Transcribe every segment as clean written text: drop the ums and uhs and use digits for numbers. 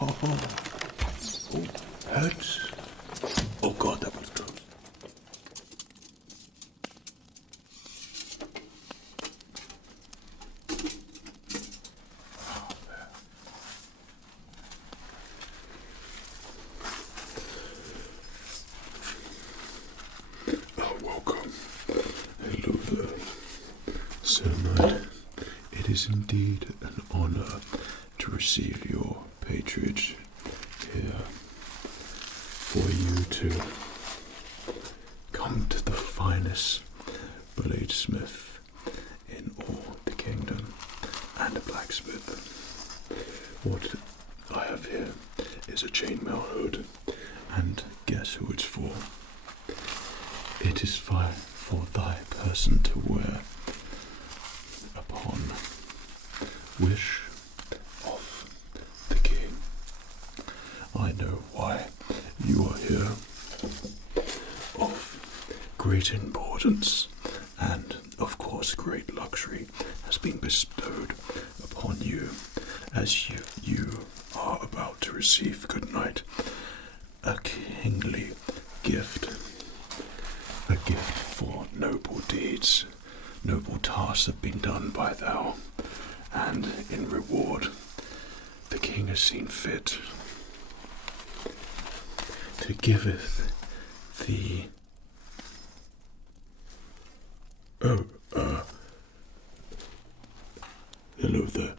Oh, heads. Oh God, that was close. Oh, welcome. Hello there, Sir Knight. It is indeed an honor to receive your patronage here, for you to come to the finest bladesmith in all the kingdom, and a blacksmith. What I have here is a chainmail hood, and guess who it's for? It is for thy person to wear upon wish of the king. I know why you are here, of great importance, and of course great luxury has been bestowed upon you, as you are about to receive, good night, a kingly gift. A gift for noble deeds, noble tasks have been done by thou, and in reward, the king has seen fit to giveth the hello there.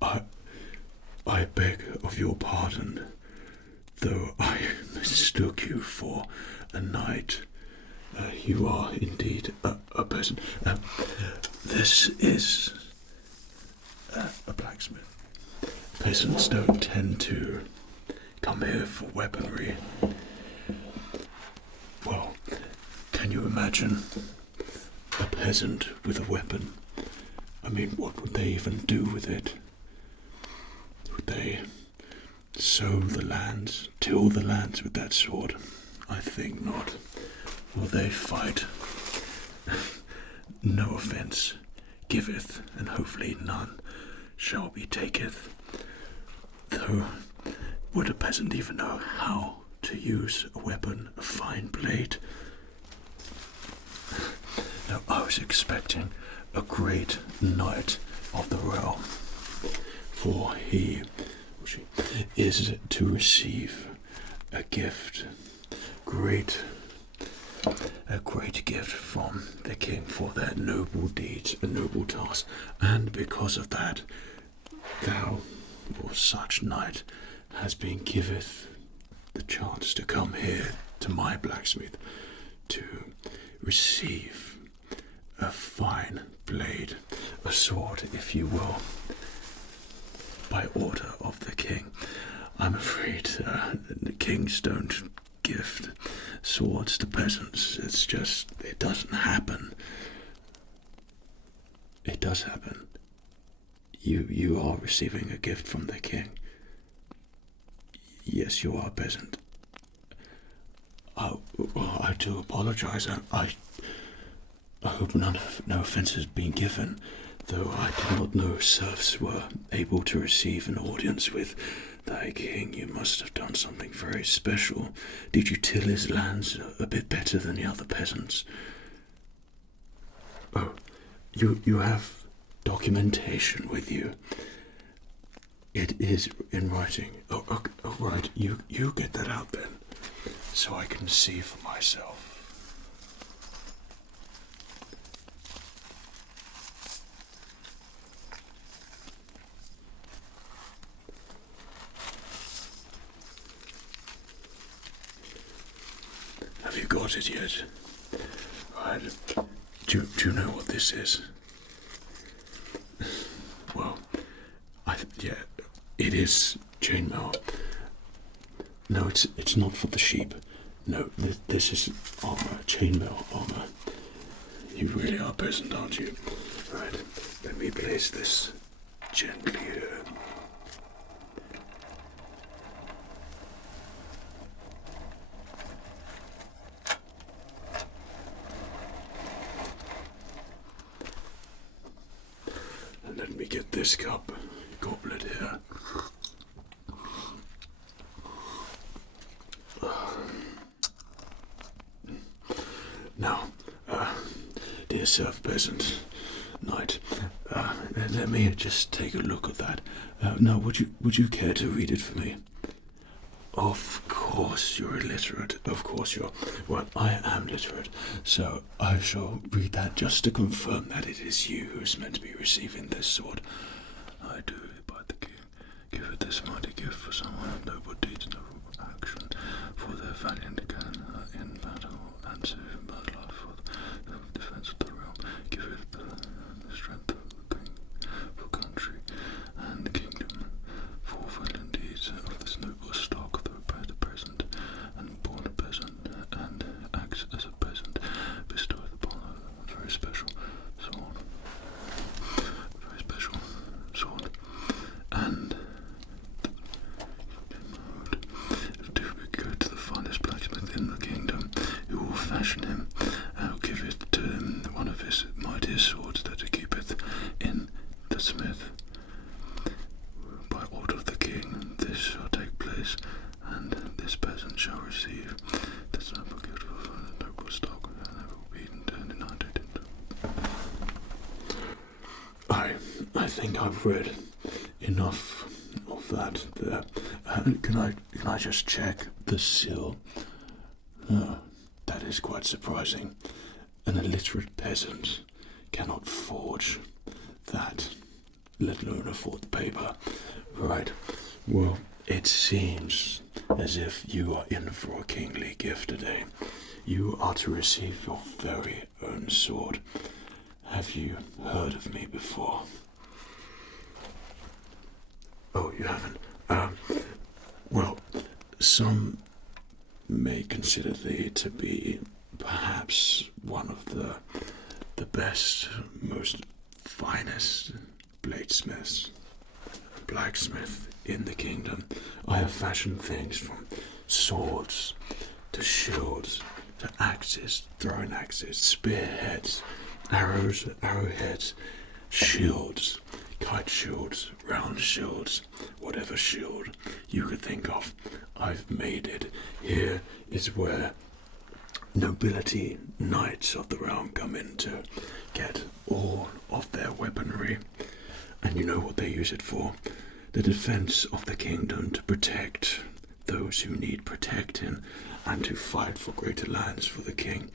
I beg of your pardon, though I mistook you for a knight. You are indeed a peasant. This is a blacksmith. Peasants don't tend to come here for weaponry. Well, can you imagine a peasant with a weapon? I mean, what would they even do with it? Would they sow the lands, till the lands with that sword? I think not. Will they fight? No offence giveth, and hopefully none shall be taketh. Though, would a peasant even know how to use a weapon, a fine blade? Now, I was expecting a great knight of the realm, for he or she is to receive a gift, a great gift from the king for their noble deeds and noble tasks, and because of that, thou, or such knight, has been giveth the chance to come here to my blacksmith to receive a fine blade, a sword, if you will, by order of the king. I'm afraid the kings don't gift swords to peasants. It's just, it doesn't happen. It does happen. You are receiving a gift from the king. Yes, you are a peasant. I do apologize. I hope no offense has been given, though I did not know serfs were able to receive an audience with thy king. You must have done something very special. Did you till his lands a bit better than the other peasants? Oh, you have documentation with you. It is in writing. Oh, right. You get that out then, so I can see for myself. Have you got it yet? Right. Do you know what this is? Well, yeah, it is chainmail. No, it's not for the sheep. No, this is armor, chainmail armor. You really are peasant, aren't you? Right, let me place this gently here. And let me get this goblet here. yourself, peasant knight. Let me just take a look at that. Now, would you care to read it for me? Of course you're illiterate. Of course you're. Well, I am literate, so I shall read that just to confirm that it is you who's meant to be receiving this sword. I do by the king. Give it this mighty gift for someone of noble deeds, noble action, for their valiant can in battle and saving by life for the defense of the realm. Give it the strength of the king for country and the kingdom, for valiant deeds of this noble stock, the present and born a peasant and acts as a peasant, bestoweth upon a very special sword. Very special sword. And do be good to the finest blacksmith in the kingdom, who will fashion him, and will give it to him one of his mightiest swords that he keepeth in the smith. By order of the king, this shall take place, and this peasant shall receive this noble gift of a noble stock, and it will be turned united into. I think I've read enough of that there. Can I just check the seal? That is quite surprising. An illiterate peasant cannot forge that, let alone afford the paper. Right. Well, it seems as if you are in for a kingly gift today. You are to receive your very own sword. Have you heard of me before? Oh, you haven't? Well, some may consider thee to be perhaps one of the best, most finest bladesmiths, blacksmith in the kingdom. I have fashioned things from swords to shields to axes, throwing axes, spearheads, arrows, arrowheads, shields, kite shields, round shields, whatever shield you could think of, I've made it. Here is where nobility, knights of the realm come in to get all of their weaponry. And you know what they use it for? The defense of the kingdom, to protect those who need protecting and to fight for greater lands for the king,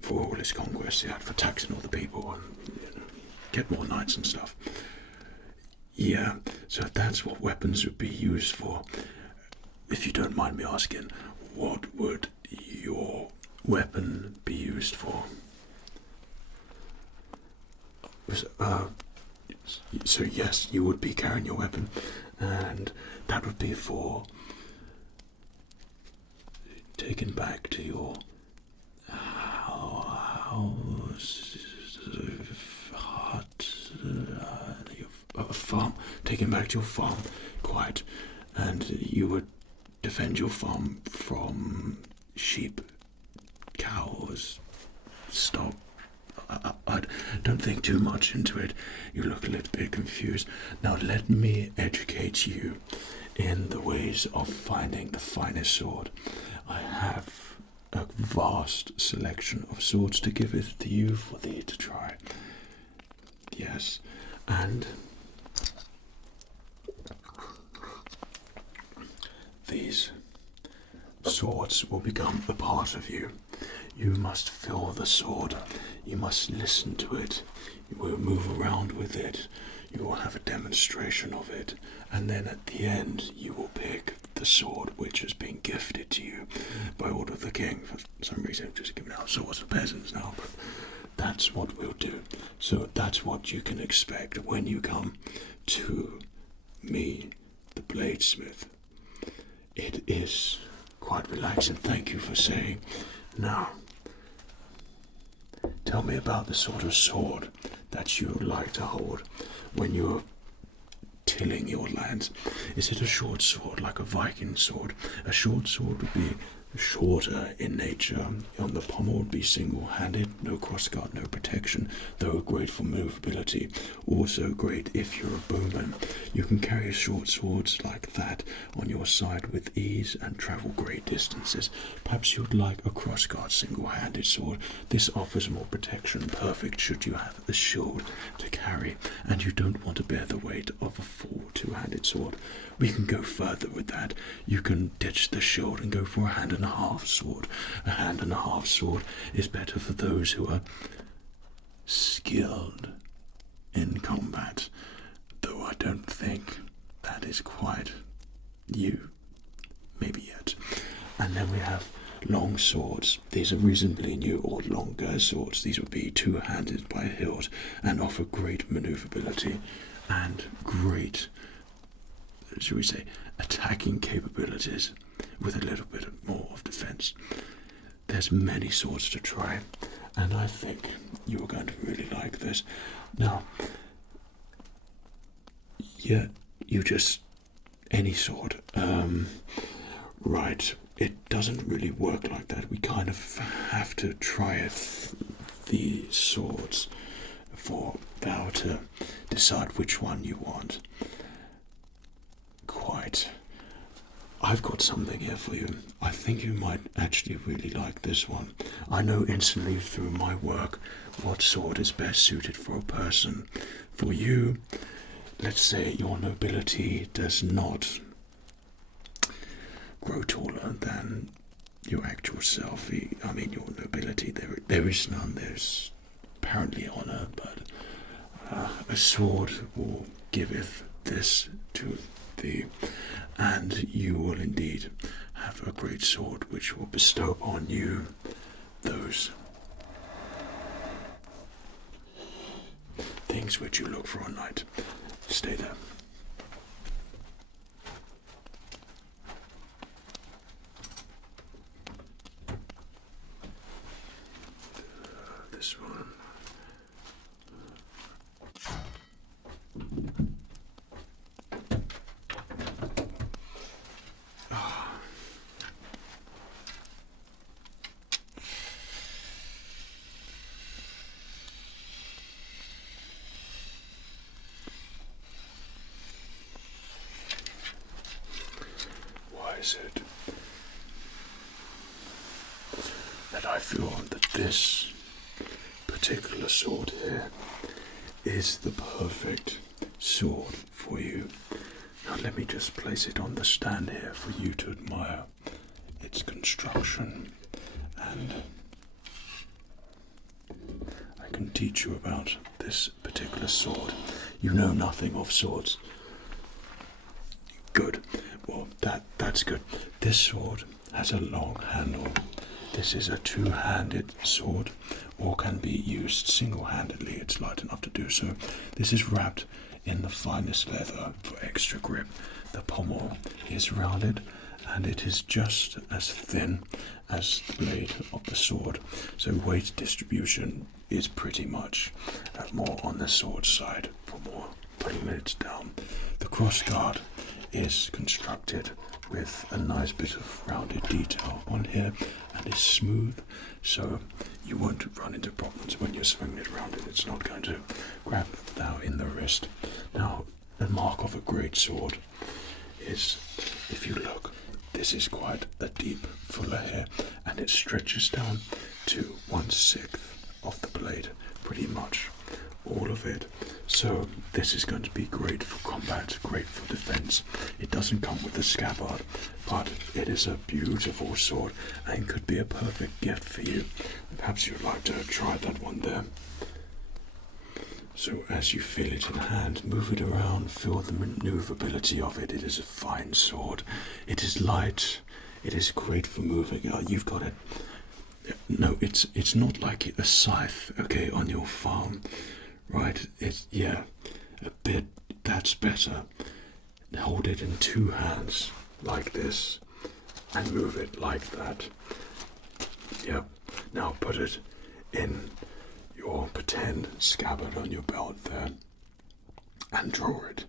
for all his conquests he had, for taxing all the people and get more knights and stuff. Yeah, so that's what weapons would be used for. If you don't mind me asking, what would your weapon be used for? So yes, you would be carrying your weapon, and that would be for taking back to your house, farm, taking back to your farm, quite, and you would defend your farm from sheep, cows, stock. I don't think too much into it. You look a little bit confused. Now let me educate you in the ways of finding the finest sword. I have a vast selection of swords to give it to you for thee to try. Yes, and these swords will become a part of you. You must feel the sword. You must listen to it. You will move around with it. You will have a demonstration of it. And then at the end, you will pick the sword which has been gifted to you by order of the king. For some reason, I'm just giving out swords to peasants now, but that's what we'll do. So that's what you can expect when you come to me, the Bladesmith. It is quite relaxing. Thank you for saying. Now, tell me about the sort of sword that you like to hold when you're tilling your lands. Is it a short sword, like a Viking sword? A short sword would be shorter in nature. On the pommel would be single-handed, no crossguard, no protection, though great for movability. Also great if you're a bowman. You can carry short swords like that on your side with ease and travel great distances. Perhaps you'd like a crossguard single-handed sword. This offers more protection, perfect should you have a shield to carry and you don't want to bear the weight of a full two-handed sword. We can go further with that. You can ditch the shield and go for a hand-and-a-half sword. A hand-and-a-half sword is better for those who are skilled in combat, though I don't think that is quite you. Maybe yet. And then we have long swords. These are reasonably new or longer swords. These would be two-handed by hilt and offer great maneuverability and great, shall we say, attacking capabilities with a little bit more of defense. There's many swords to try, and I think you're going to really like this. Now, yeah, you just any sword. Right, it doesn't really work like that. We kind of have to try the swords for thou to decide which one you want. Quite. I've got something here for you. I think you might actually really like this one. I know instantly through my work what sword is best suited for a person. For you, let's say your nobility does not grow taller than your actual self. I mean, your nobility, there is none. There's apparently honor, but a sword will giveth this to thee, and you will indeed have a great sword which will bestow upon you those things which you look for a knight. Stay there. This one. Why is it that I feel that this particular sword here is the perfect sword for you? Now let me just place it on the stand here for you to admire its construction, and I can teach you about this particular sword. You know nothing of swords. Good. Well, that's good. This sword has a long handle. This is a two-handed sword, or can be used single-handedly. It's light enough to do so. This is wrapped in the finest leather for extra grip. The pommel is rounded, and it is just as thin as the blade of the sword. So weight distribution is pretty much more on the sword side for more putting it down. The crossguard is constructed with a nice bit of rounded detail on here and is smooth, so you won't run into problems when you're swinging it around it. It's not going to grab thou in the wrist. Now, the mark of a great sword is, if you look, this is quite a deep fuller here, and it stretches down to 1/6 of the blade, pretty much all of it. So this is going to be great for combat, great for defense. It doesn't come with a scabbard, but it is a beautiful sword and could be a perfect gift for you. Perhaps you'd like to try that one there. So as you feel it in hand, move it around, feel the maneuverability of it. It is a fine sword. It is light. It is great for moving. You've got it. No, it's not like a scythe, okay, on your farm. Right, it's, yeah, a bit, that's better. Hold it in two hands, like this, and move it like that. Yep, now put it in your pretend scabbard on your belt there, and draw it.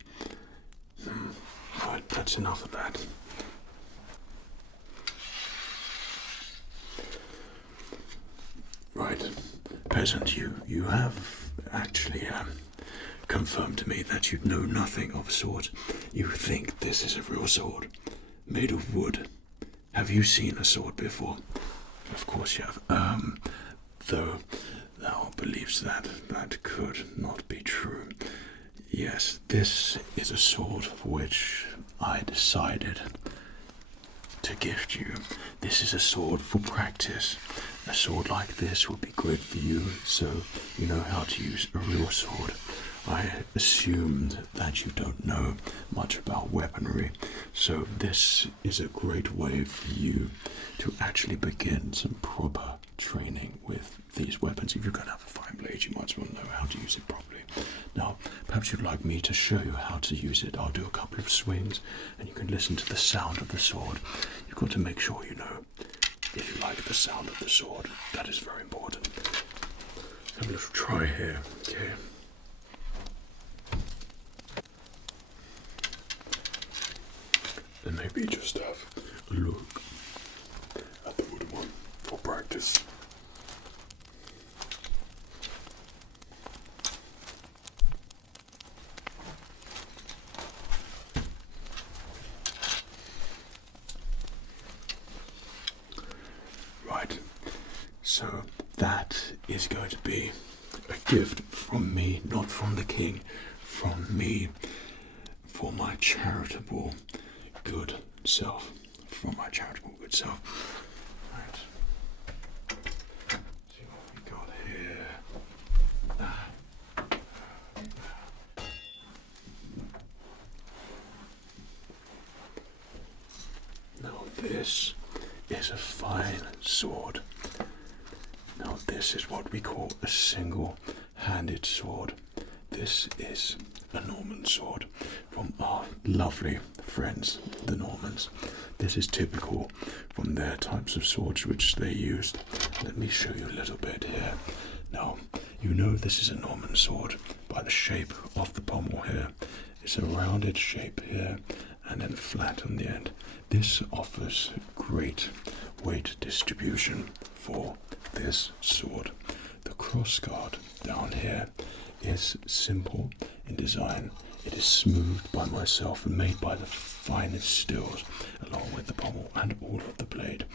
Right, that's enough of that. Peasant, you have actually confirmed to me that you know nothing of swords. You think this is a real sword, made of wood. Have you seen a sword before? Of course you have. Though thou believes that could not be true. Yes, this is a sword for which I decided to gift you. This is a sword for practice. A sword like this would be great for you, so you know how to use a real sword. I assumed that you don't know much about weaponry, so this is a great way for you to actually begin some proper training with these weapons. If you're going to have a fine blade, you might as well know how to use it properly. Now, perhaps you'd like me to show you how to use it. I'll do a couple of swings, and you can listen to the sound of the sword. You've got to make sure you know if you like the sound of the sword. That is very important. Have a little try here, okay? And maybe just have a look at the wooden one for practice. Right, so that is going to be a gift from me, not from the king, from me, for my charitable good self. From my charitable good self. Right. See what we got here. Now this is a fine sword. Now this is what we call a single-handed sword. This is a Norman sword from our lovely friends, the Normans. This is typical from their types of swords which they used. Let me show you a little bit here. Now, you know this is a Norman sword by the shape of the pommel here. It's a rounded shape here and then flat on the end. This offers great weight distribution for this sword. The crossguard down here is simple in design. It is smoothed by myself and made by the finest steels, along with the pommel and all of the blade.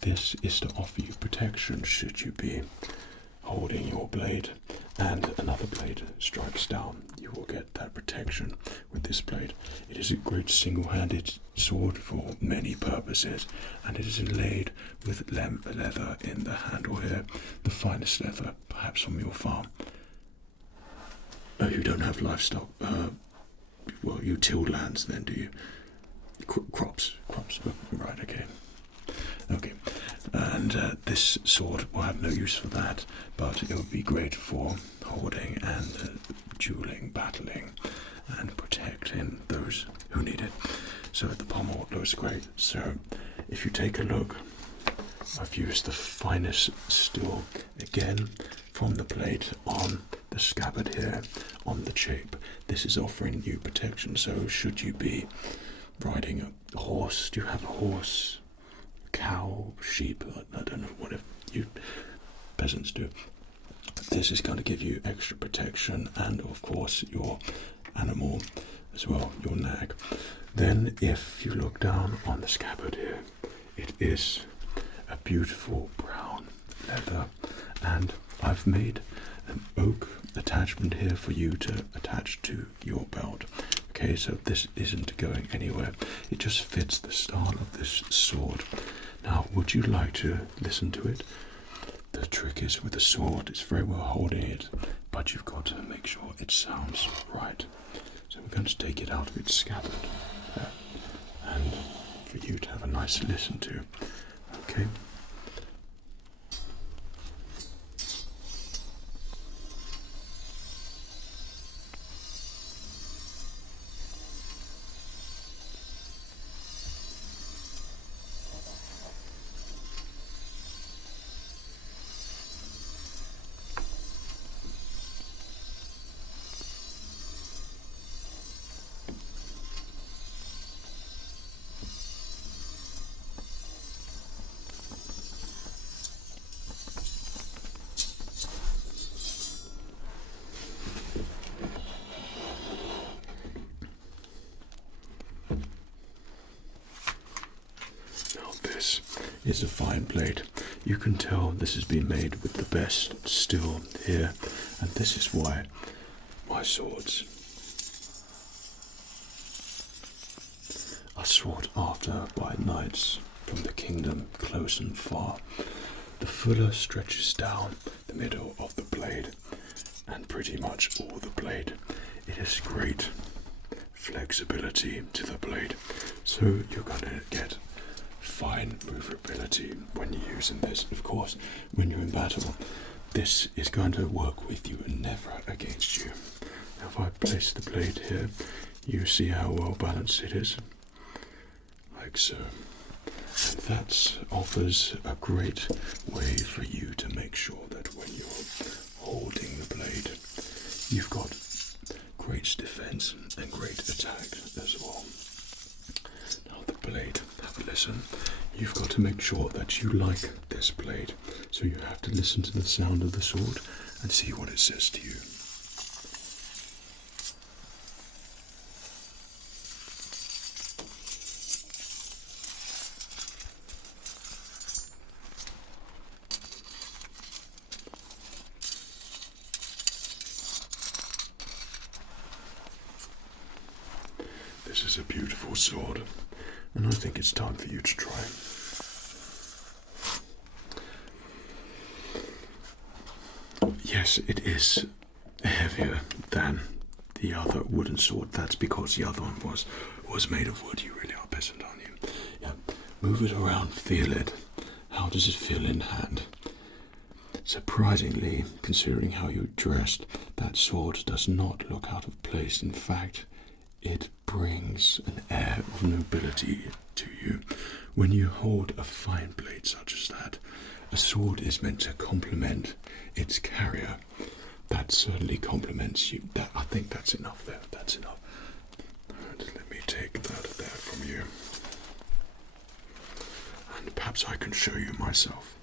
This is to offer you protection should you be holding your blade and another blade strikes down. You will get that protection with this blade. It is a great single-handed sword for many purposes, and it is inlaid with leather in the handle here, the finest leather perhaps from your farm. Oh, you don't have livestock. Well, you till lands then, do you? Crops. Right, okay. Okay, and this sword will have no use for that, but it would be great for holding and dueling, battling, and protecting those who need it. So the pommel looks great. So if you take a look, I've used the finest steel again from the blade on the scabbard here, on the shape. This is offering you protection, so should you be riding a horse, do you have a horse, cow, sheep, I don't know, whatever you peasants do, this is going to give you extra protection, and of course your animal as well, your nag. Then if you look down on the scabbard here, it is a beautiful brown leather, and I've made an oak attachment here for you to attach to your belt. Okay, so this isn't going anywhere. It just fits the style of this sword. Now, would you like to listen to it? The trick is with the sword, it's very well holding it, but you've got to make sure it sounds right. So we're going to take it out of its scabbard and for you to have a nice listen to. Okay. this is a fine blade. You can tell this has been made with the best steel here, and this is why my swords are sought after by knights from the kingdom close and far. The fuller stretches down the middle of the blade, and pretty much all the blade. It has great flexibility to the blade, so you're going to get fine movability when you're using this. Of course, when you're in battle, this is going to work with you and never against you. Now, if I place the blade here, you see how well balanced it is, like so. And that offers a great way for you to make sure that when you're holding the blade, you've got great defense and great attack as well. Now the blade, have a listen. You've got to make sure that you like this blade, so you have to listen to the sound of the sword and see what it says to you. This is a beautiful sword, and I think it's time for you to try. Yes, it is heavier than the other wooden sword. That's because the other one was made of wood. You really are peasant, aren't you? Yeah. Move it around, feel it. How does it feel in hand? Surprisingly, considering how you dressed, that sword does not look out of place. In fact, it brings an air of nobility to you. When you hold a fine blade such as that, a sword is meant to complement its carrier. That certainly complements you. I think that's enough there. That's enough. And let me take that there from you. And perhaps I can show you myself.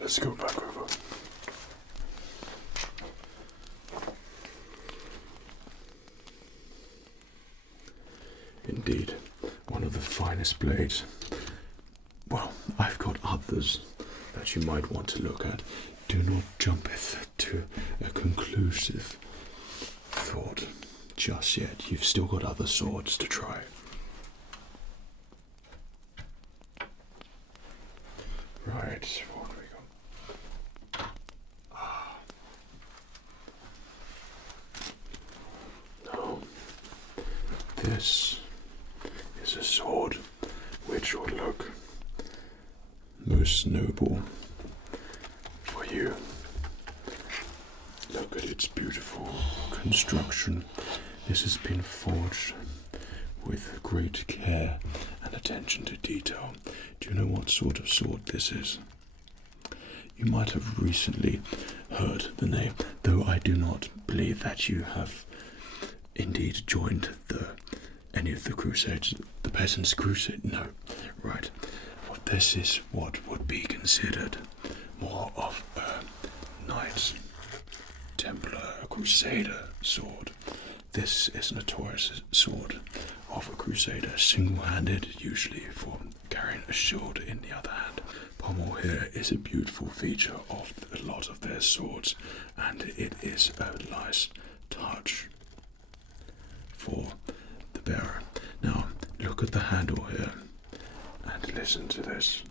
Let's go back over. Indeed, one of the finest blades. Well, I've got others that you might want to look at. Do not jumpeth to a conclusive thought just yet. You've still got other swords to try. Right, what do we got? No, this is a sword which would look most noble for you. Look at its beautiful construction. This has been forged with great care and attention to detail. Do you know what sort of sword this is? You might have recently heard the name, though I do not believe that you have indeed joined any of the crusades. The Peasant's Crusade? No. Right. Well, this is what would be considered more of a Knight Templar Crusader sword. This is a notorious sword of a Crusader, single-handed, usually for carrying a shield in the other hand. Pommel here is a beautiful feature of a lot of their swords, and it is a nice touch for the bearer. Now, look at the handle here, and listen to this.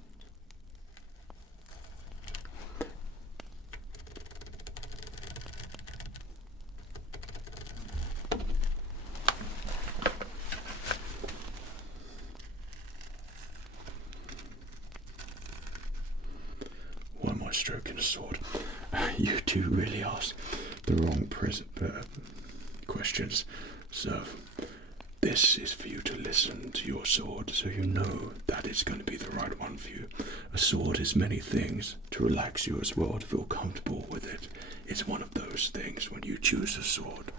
Why am I stroking a sword? You two really ask the wrong questions. So, this is for you to listen to your sword so you know that it's going to be the right one for you. A sword is many things. To relax you as well, to feel comfortable with it. It's one of those things when you choose a sword.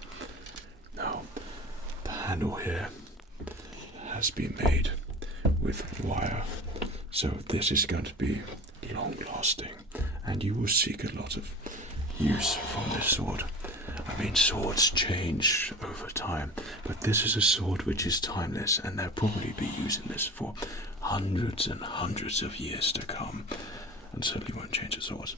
Now, the handle here has been made with wire, so this is going to be long lasting, and you will seek a lot of use from this sword. I mean, swords change over time, but this is a sword which is timeless, and they'll probably be using this for hundreds and hundreds of years to come, and certainly won't change the swords.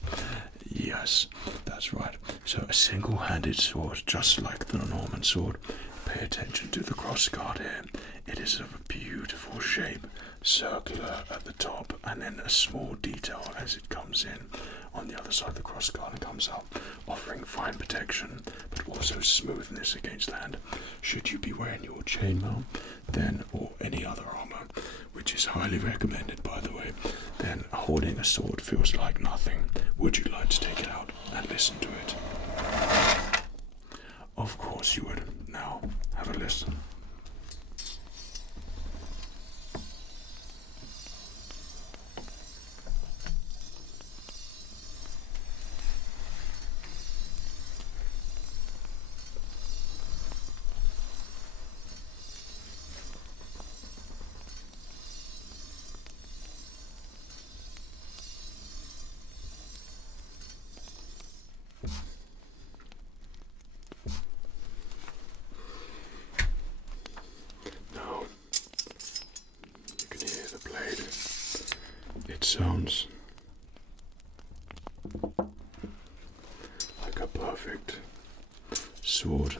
Yes, that's right. So a single-handed sword, just like the Norman sword. Pay attention to the crossguard here. It is of a beautiful shape, circular at the top, and then a small detail as it comes in on the other side of the crossguard and comes out, offering fine protection, but also smoothness against the hand. Should you be wearing your chainmail, then, or any other armor, which is highly recommended, by the way, then holding a sword feels like nothing. Would you like to take it out and listen to it? Of course you would. Now, have a listen. It sounds like a perfect sword,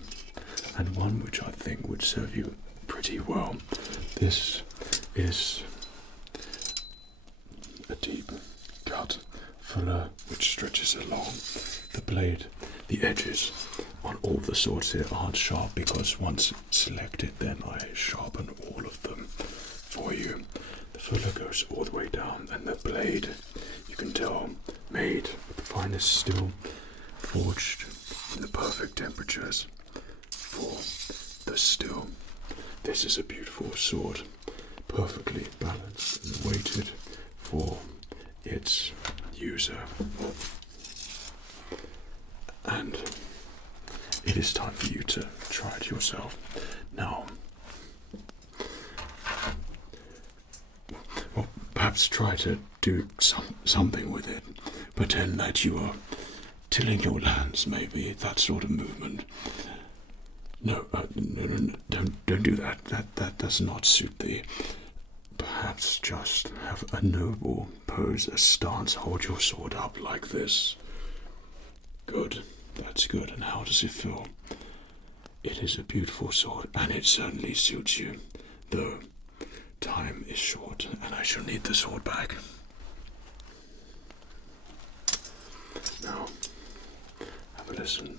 and one which I think would serve you pretty well. This is a deep cut fuller which stretches along the blade. The edges on all the swords here aren't sharp because once selected, then I sharpen all of them for you. The fuller goes all the way down, and the blade, you can tell, made with the finest steel, forged in the perfect temperatures for the steel. This is a beautiful sword, perfectly balanced and weighted for its user. And it is time for you to try it yourself. Now, well, perhaps try to do something with it. Pretend that you are tilling your lands, maybe, that sort of movement. No, don't do that. That does not suit thee. Perhaps just have a noble pose, a stance, hold your sword up like this. Good, that's good. And how does it feel? It is a beautiful sword, and it certainly suits you, though time is short, and I shall need the sword back. Now, have a listen.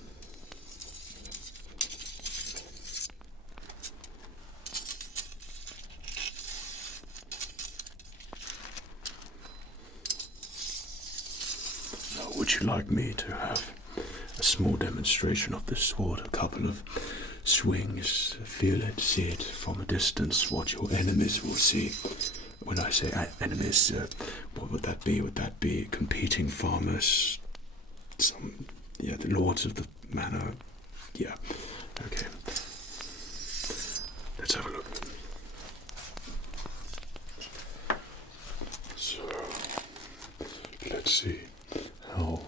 Now, would you like me to have a small demonstration of the sword, a couple of swings, feel it, see it from a distance, what your enemies will see. When I say enemies, what would that be? Would that be competing farmers? The lords of the manor? Yeah, okay. Let's have a look. So, let's see how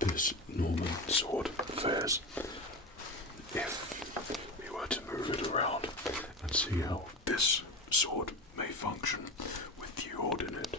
this Norman sword fares if we were to move it around and see how this sword may function with you holding it.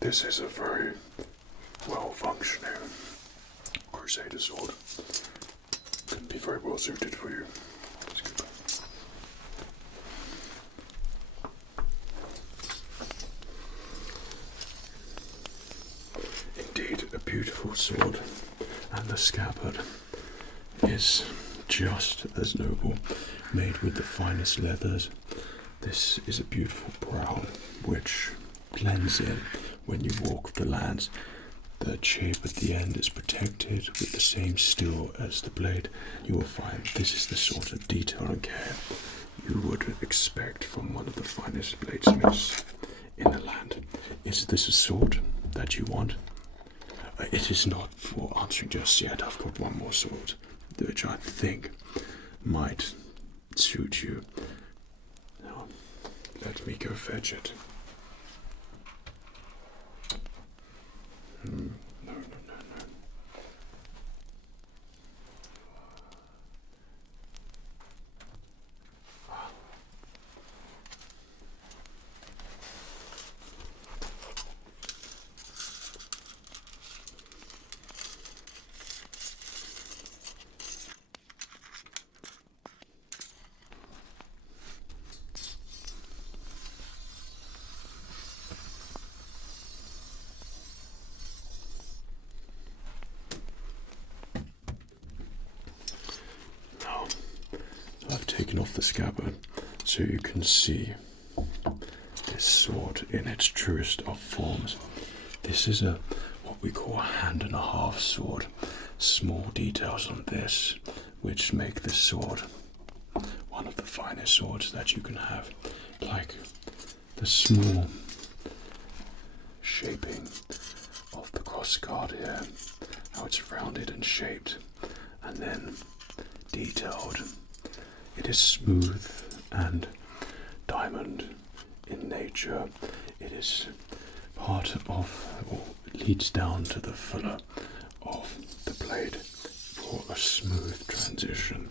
This is a very well-functioning crusader sword. Can be very well suited for you. That's good. Indeed, a beautiful sword, and the scabbard is just as noble, made with the finest leathers. This is a beautiful brown, which blends in when you walk the lands. The shape at the end is protected with the same steel as the blade. You will find this is the sort of detail and care you would expect from one of the finest bladesmiths in the land. Is this a sword that you want? It is not for answering just yet. I've got one more sword, which I think might suit you. Now, let me go fetch it. No. I've taken off the scabbard so you can see this sword in its truest of forms. This is what we call a hand and a half sword. Small details on this which make this sword one of the finest swords that you can have, like the small shaping of the cross guard here, how it's rounded and shaped, and then detailed. It is smooth and diamond in nature. It is part of, or leads down to the fuller of the blade for a smooth transition.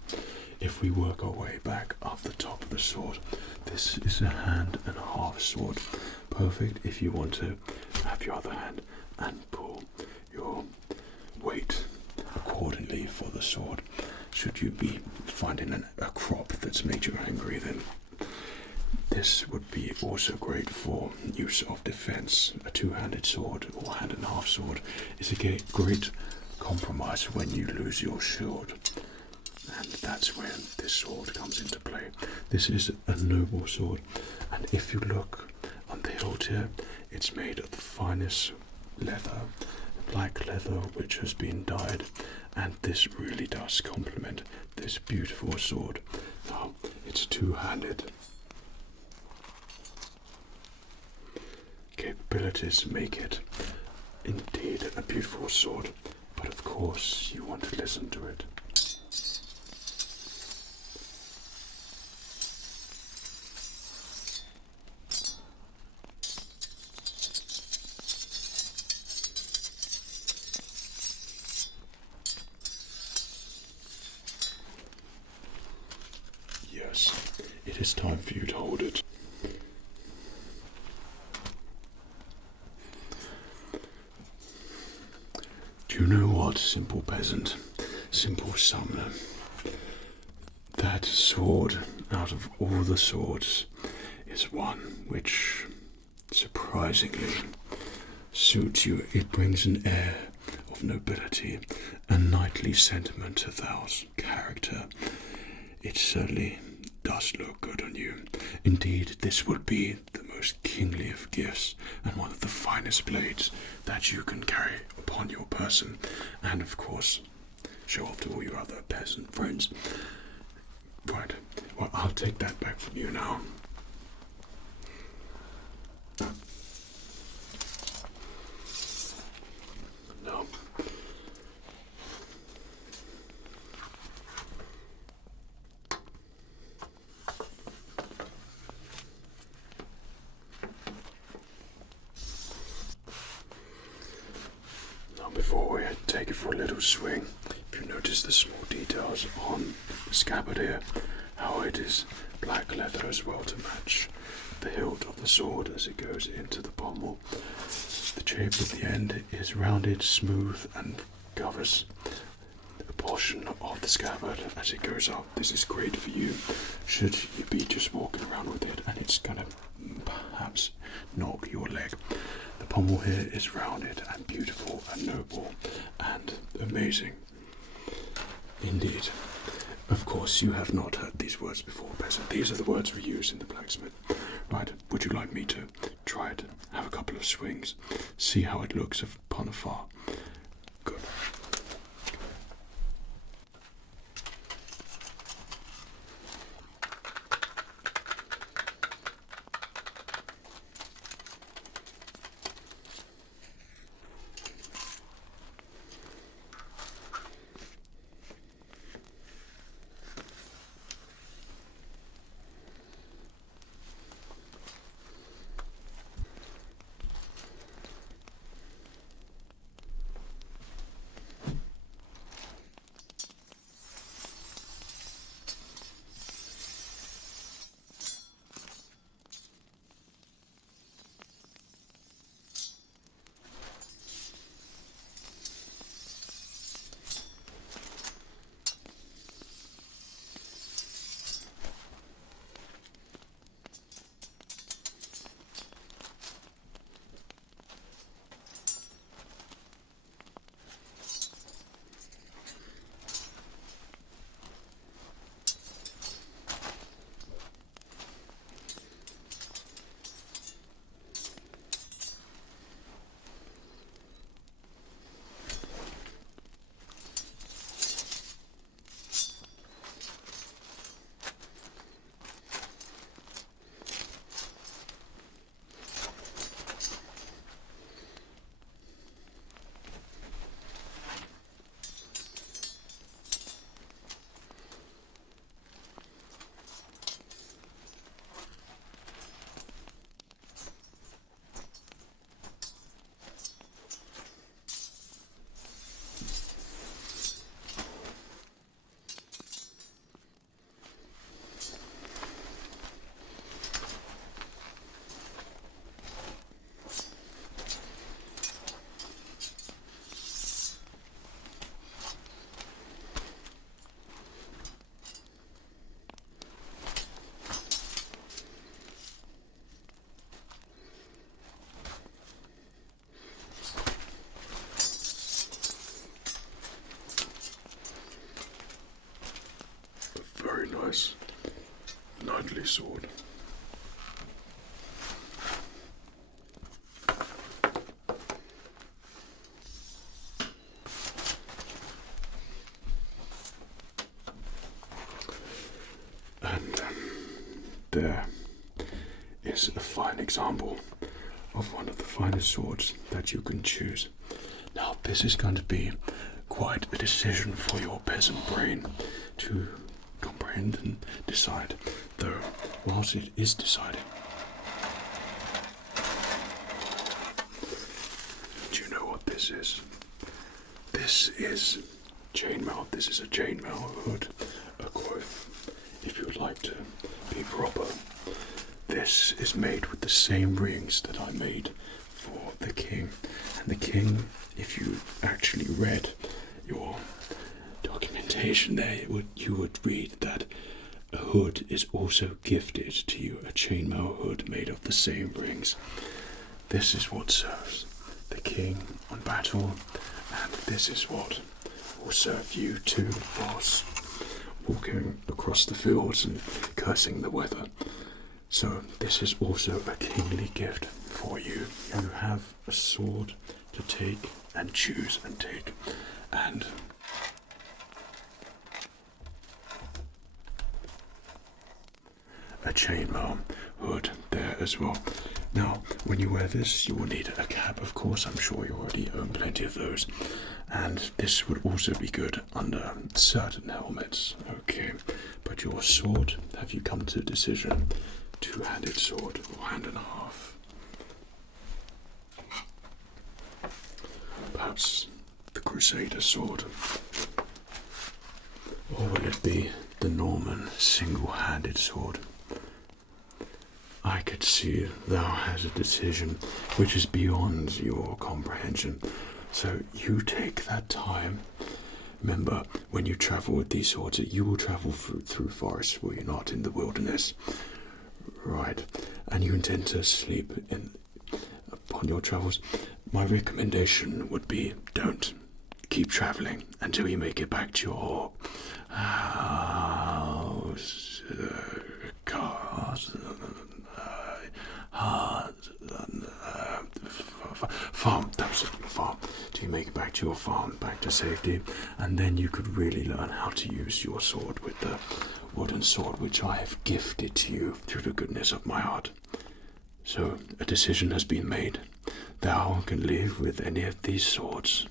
If we work our way back up the top of the sword, this is a hand and a half sword. Perfect if you want to have your other hand and pull your weight accordingly for the sword. Should you be finding a crop that's made you angry, then this would be also great for use of defense. A two-handed sword or hand and a half sword is a great compromise when you lose your shield, and that's when this sword comes into play. This is a noble sword, and if you look hilt here, it's made of the finest leather, black leather which has been dyed, and this really does complement this beautiful sword. Now, it's two-handed. Capabilities make it indeed a beautiful sword, but of course you want to listen to it. Yes, it is time for you to hold it. Do you know what, simple peasant, simple summoner? That sword, out of all the swords, is one which surprisingly suits you. It brings an air of nobility, a knightly sentiment to thou's character. It certainly does look good on you. Indeed, this would be the most kingly of gifts and one of the finest blades that you can carry upon your person, and of course show off to all your other peasant friends. Right, well, I'll take that back from you now. No. Before we take it for a little swing, if you notice the small details on the scabbard here, how it is black leather as well to match the hilt of the sword as it goes into the pommel. The shape of the end is rounded, smooth, and covers a portion of the scabbard as it goes up. This is great for you should you be just walking around with it and it's gonna perhaps knock your leg. The pommel here is rounded and beautiful and noble and amazing. Indeed. Of course, you have not heard these words before, peasant. These are the words we use in the blacksmith. Right, would you like me to try it, have a couple of swings, see how it looks upon afar? Good. there is a fine example of one of the finest swords that you can choose. Now, this is going to be quite a decision for your peasant brain to comprehend and decide, though whilst it is deciding, do you know what this is? This is chainmail. This is a chainmail hood, a coif, if you would like to be proper. This is made with the same rings that I made for the king. And the king, if you actually read your documentation there, you would read that a hood is also gifted to you, a chainmail hood made of the same rings. This is what serves the king on battle, and this is what will serve you too whilst walking across the fields and cursing the weather. So this is also a kingly gift for you. You have a sword to take and choose and take, and a chainmail hood there as well. Now, when you wear this, you will need a cap, of course. I'm sure you already own plenty of those. And this would also be good under certain helmets. Okay, but your sword, have you come to a decision? Two-handed sword or hand and a half? Perhaps the crusader sword? Or will it be the Norman single-handed sword? I could see thou has a decision which is beyond your comprehension. So you take that time. Remember, when you travel with these swords, you will travel through forests, will you not, in the wilderness? Right. And you intend to sleep upon your travels. My recommendation would be don't keep traveling until you make it back to your house, farm. That's it, your farm. Till you make it back to your farm, back to safety, and then you could really learn how to use your sword with the wooden sword which I have gifted to you through the goodness of my heart. So a decision has been made. Thou can live with any of these swords.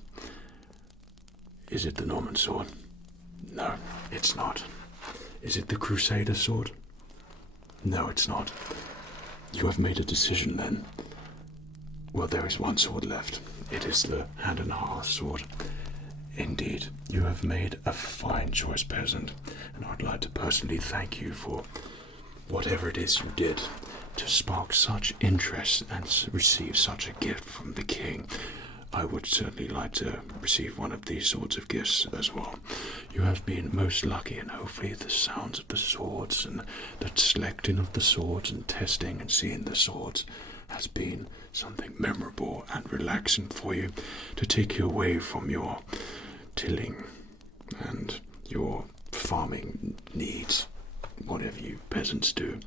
Is it the Norman sword? No, it's not. Is it the crusader sword? No, it's not. You have made a decision then. Well, there is one sword left. It is the hand and a half sword. Indeed, you have made a fine choice, peasant, and I'd like to personally thank you for whatever it is you did to spark such interest and receive such a gift from the king. I would certainly like to receive one of these sorts of gifts as well. You have been most lucky, and hopefully the sounds of the swords and the selecting of the swords and testing and seeing the swords has been something memorable and relaxing for you to take you away from your tilling and your farming needs, whatever you peasants do.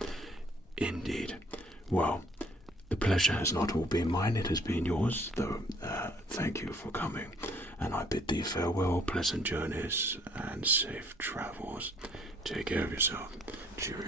Indeed. Well, the pleasure has not all been mine, it has been yours, though. Thank you for coming, and I bid thee farewell, pleasant journeys, and safe travels. Take care of yourself. Cheerio.